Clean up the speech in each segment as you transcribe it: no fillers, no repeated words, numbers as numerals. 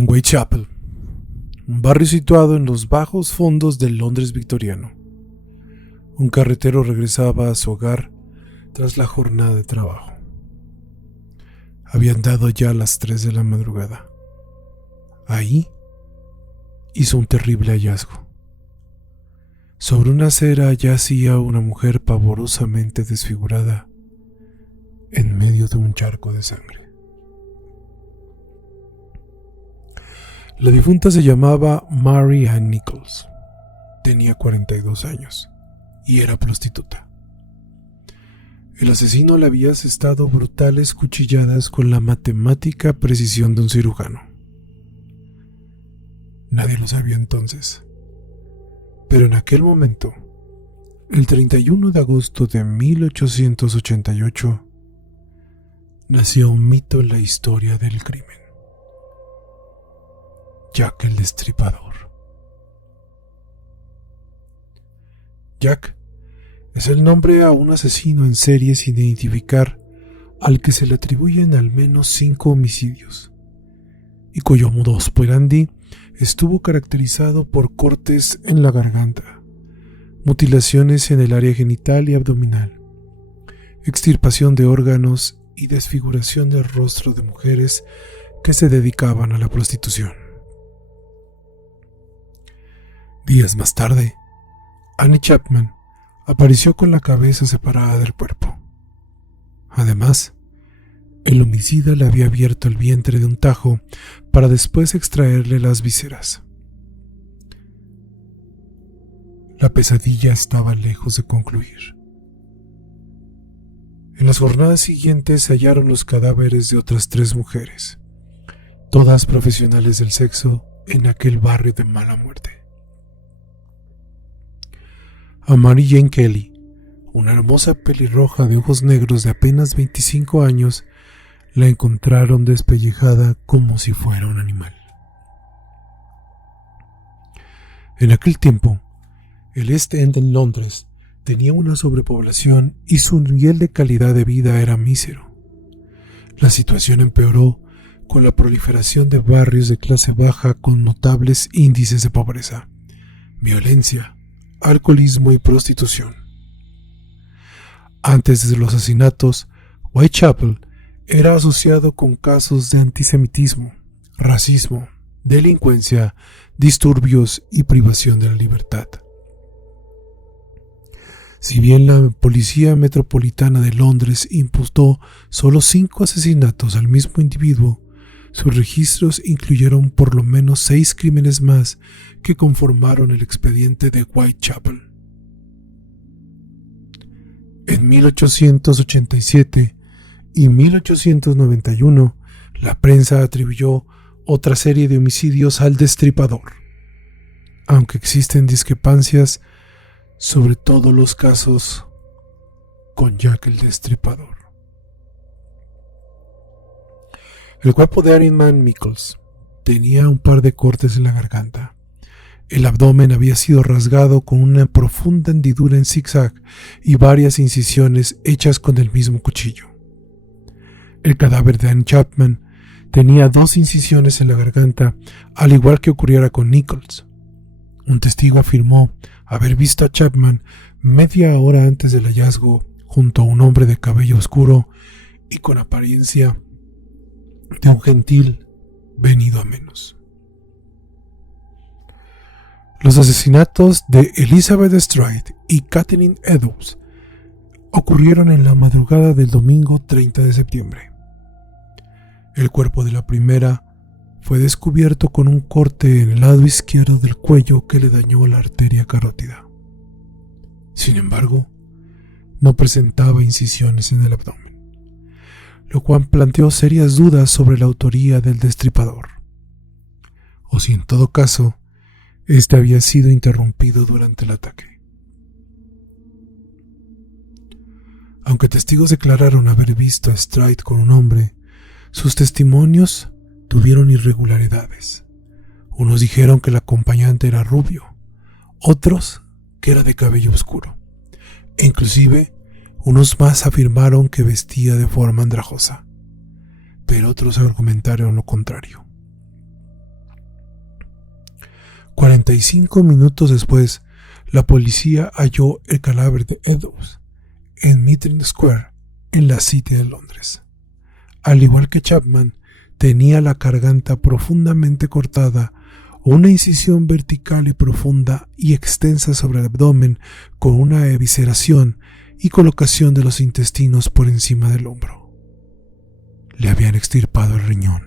En Whitechapel, un barrio situado en los bajos fondos del Londres victoriano, un carretero regresaba a su hogar tras la jornada de trabajo. Habían dado ya las 3 de la madrugada. Ahí hizo un terrible hallazgo. Sobre una acera yacía una mujer pavorosamente desfigurada en medio de un charco de sangre. La difunta se llamaba Mary Ann Nichols. Tenía 42 años y era prostituta. El asesino le había asestado brutales cuchilladas con la matemática precisión de un cirujano. Nadie lo sabía entonces. Pero en aquel momento, el 31 de agosto de 1888, nació un mito en la historia del crimen. Jack el Destripador. Jack es el nombre a un asesino en serie sin identificar al que se le atribuyen al menos 5 homicidios y cuyo modus operandi estuvo caracterizado por cortes en la garganta, mutilaciones en el área genital y abdominal, extirpación de órganos y desfiguración del rostro de mujeres que se dedicaban a la prostitución. Días más tarde, Annie Chapman apareció con la cabeza separada del cuerpo. Además, el homicida le había abierto el vientre de un tajo para después extraerle las vísceras. La pesadilla estaba lejos de concluir. En las jornadas siguientes se hallaron los cadáveres de otras 3 mujeres, todas profesionales del sexo en aquel barrio de mala muerte. A Mary Jane Kelly, una hermosa pelirroja de ojos negros de apenas 25 años, la encontraron despellejada como si fuera un animal. En aquel tiempo, el East End en Londres tenía una sobrepoblación y su nivel de calidad de vida era mísero. La situación empeoró con la proliferación de barrios de clase baja con notables índices de pobreza, violencia, alcoholismo y prostitución. Antes de los asesinatos, Whitechapel era asociado con casos de antisemitismo, racismo, delincuencia, disturbios y privación de la libertad. Si bien la Policía Metropolitana de Londres imputó solo 5 asesinatos al mismo individuo, sus registros incluyeron por lo menos 6 crímenes más que conformaron el expediente de Whitechapel. En 1887 y 1891, la prensa atribuyó otra serie de homicidios al Destripador, aunque existen discrepancias sobre todos los casos con Jack el Destripador. El cuerpo de Annie Ann Nichols tenía un par de cortes en la garganta. El abdomen había sido rasgado con una profunda hendidura en zigzag y varias incisiones hechas con el mismo cuchillo. El cadáver de Annie Chapman tenía 2 incisiones en la garganta, al igual que ocurriera con Nichols. Un testigo afirmó haber visto a Chapman media hora antes del hallazgo junto a un hombre de cabello oscuro y con apariencia de un gentil venido a menos. Los asesinatos de Elizabeth Stride y Catherine Eddowes ocurrieron en la madrugada del domingo 30 de septiembre. El cuerpo de la primera fue descubierto con un corte en el lado izquierdo del cuello que le dañó la arteria carótida. Sin embargo, no presentaba incisiones en el abdomen, lo cual planteó serias dudas sobre la autoría del destripador, o si en todo caso, este había sido interrumpido durante el ataque. Aunque testigos declararon haber visto a Stride con un hombre, sus testimonios tuvieron irregularidades. Unos dijeron que el acompañante era rubio, otros que era de cabello oscuro, e inclusive unos más afirmaron que vestía de forma andrajosa, pero otros argumentaron lo contrario. 45 minutos después, la policía halló el cadáver de Eddowes en Mitre Square, en la City de Londres. Al igual que Chapman, tenía la garganta profundamente cortada, una incisión vertical y profunda y extensa sobre el abdomen, con una evisceración y colocación de los intestinos por encima del hombro. Le habían extirpado el riñón,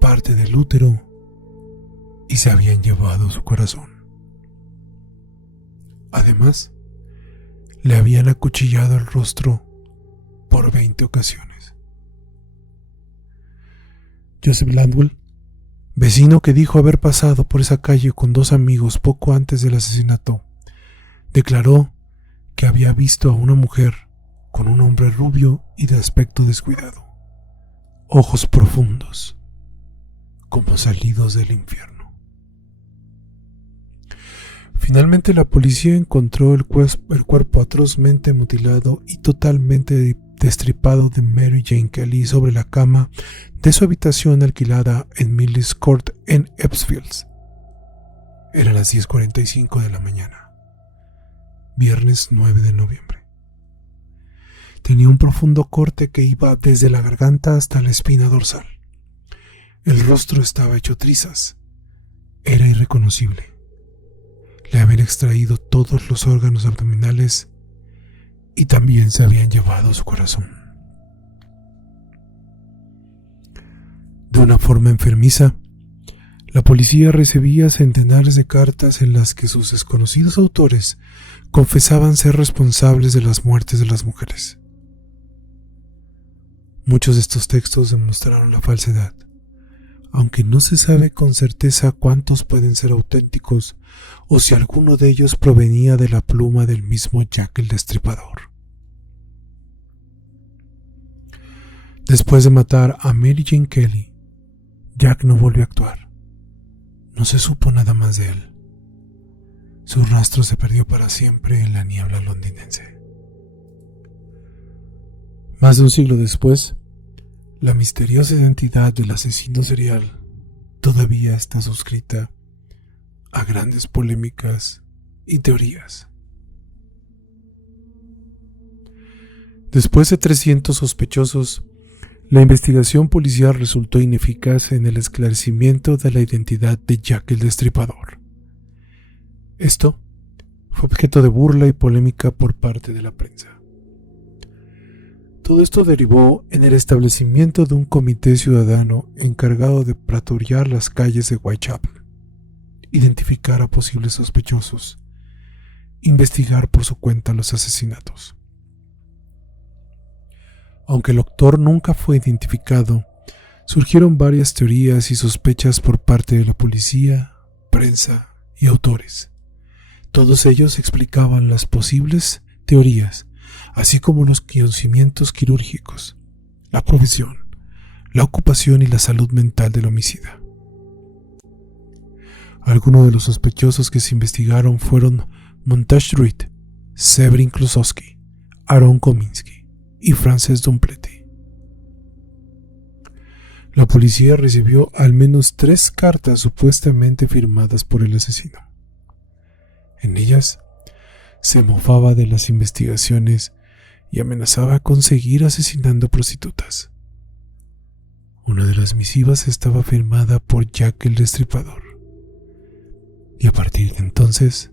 parte del útero, y se habían llevado su corazón. Además, le habían acuchillado el rostro por 20 ocasiones. Joseph Landwell, vecino que dijo haber pasado por esa calle con 2 amigos poco antes del asesinato, declaró que había visto a una mujer con un hombre rubio y de aspecto descuidado, ojos profundos, como salidos del infierno. Finalmente la policía encontró el cuerpo atrozmente mutilado y totalmente destripado de Mary Jane Kelly sobre la cama de su habitación alquilada en Millis Court en Ebbsfield. Eran las 10:45 de la mañana, viernes 9 de noviembre. Tenía un profundo corte que iba desde la garganta hasta la espina dorsal. El rostro estaba hecho trizas. Era irreconocible. Le habían extraído todos los órganos abdominales y también se habían llevado su corazón. De una forma enfermiza, la policía recibía centenares de cartas en las que sus desconocidos autores confesaban ser responsables de las muertes de las mujeres. Muchos de estos textos demostraron la falsedad, aunque no se sabe con certeza cuántos pueden ser auténticos o si alguno de ellos provenía de la pluma del mismo Jack el Destripador. Después de matar a Mary Jane Kelly, Jack no volvió a actuar. No se supo nada más de él. Su rastro se perdió para siempre en la niebla londinense. Más de un siglo después, la misteriosa identidad del asesino serial todavía está suscrita a grandes polémicas y teorías. Después de 300 sospechosos, la investigación policial resultó ineficaz en el esclarecimiento de la identidad de Jack el Destripador. Esto fue objeto de burla y polémica por parte de la prensa. Todo esto derivó en el establecimiento de un comité ciudadano encargado de patrullar las calles de Whitechapel, identificar a posibles sospechosos, investigar por su cuenta los asesinatos. Aunque el autor nunca fue identificado, surgieron varias teorías y sospechas por parte de la policía, prensa y autores. Todos ellos explicaban las posibles teorías, así como los conocimientos quirúrgicos, la profesión, la ocupación y la salud mental del homicida. Algunos de los sospechosos que se investigaron fueron Montage Druid, Severin Klosowski, Aaron Kominsky y Frances Dumpletti. La policía recibió al menos 3 cartas supuestamente firmadas por el asesino. En ellas se mofaba de las investigaciones y amenazaba con seguir asesinando prostitutas. Una de las misivas estaba firmada por Jack el Destripador, y a partir de entonces,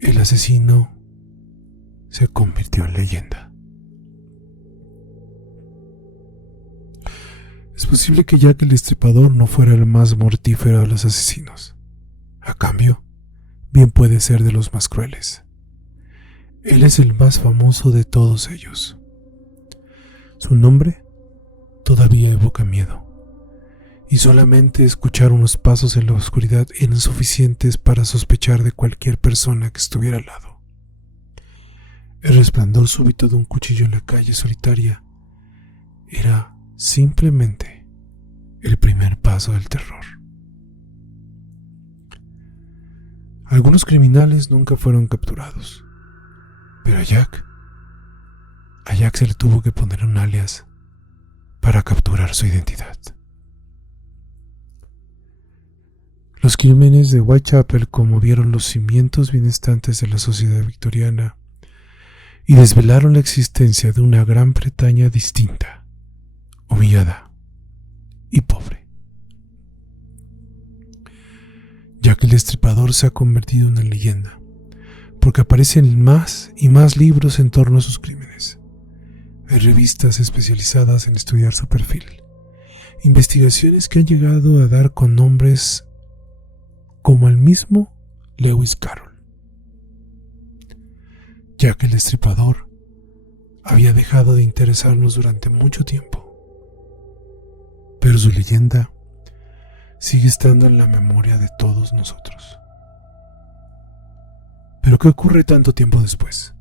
el asesino se convirtió en leyenda. Es posible que Jack el Destripador no fuera el más mortífero de los asesinos. A cambio, bien puede ser de los más crueles. Él es el más famoso de todos ellos. Su nombre todavía evoca miedo, y solamente escuchar unos pasos en la oscuridad eran suficientes para sospechar de cualquier persona que estuviera al lado. El resplandor súbito de un cuchillo en la calle solitaria era simplemente el primer paso del terror. Algunos criminales nunca fueron capturados, pero a Jack se le tuvo que poner un alias para capturar su identidad. Los crímenes de Whitechapel conmovieron los cimientos benestantes de la sociedad victoriana y desvelaron la existencia de una Gran Bretaña distinta, humillada y pobre. Jack el Destripador se ha convertido en una leyenda, porque aparecen más y más libros en torno a sus crímenes. Hay revistas especializadas en estudiar su perfil, investigaciones que han llegado a dar con nombres como el mismo Lewis Carroll. Jack el Destripador había dejado de interesarnos durante mucho tiempo, pero su leyenda sigue estando en la memoria de todos nosotros. ¿Pero qué ocurre tanto tiempo después?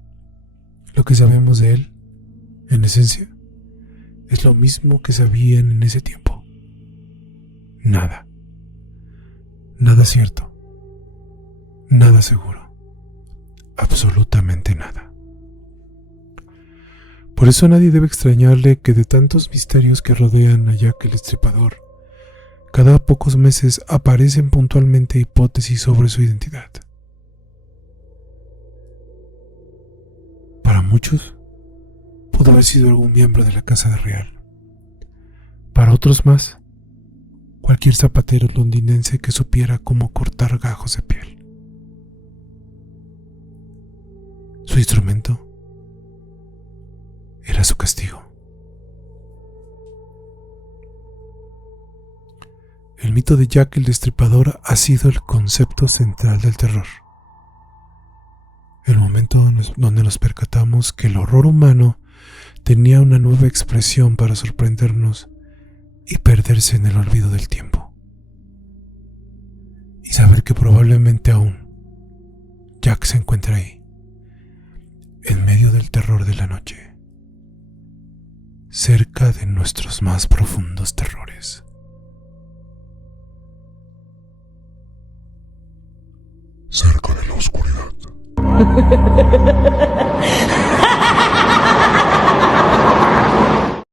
Lo que sabemos de él, en esencia, es lo mismo que sabían en ese tiempo. Nada. Nada cierto. Nada seguro. Absolutamente nada. Por eso nadie debe extrañarle que de tantos misterios que rodean a Jack el Destripador, cada pocos meses aparecen puntualmente hipótesis sobre su identidad. Para muchos, pudo haber sido algún miembro de la Casa Real. Para otros más, cualquier zapatero londinense que supiera cómo cortar gajos de piel. Su instrumento era su castigo. El mito de Jack el Destripador ha sido el concepto central del terror. El momento donde nos percatamos que el horror humano tenía una nueva expresión para sorprendernos y perderse en el olvido del tiempo. Y saber que probablemente aún Jack se encuentra ahí, en medio del terror de la noche, cerca de nuestros más profundos terrores. Cerca de la oscuridad.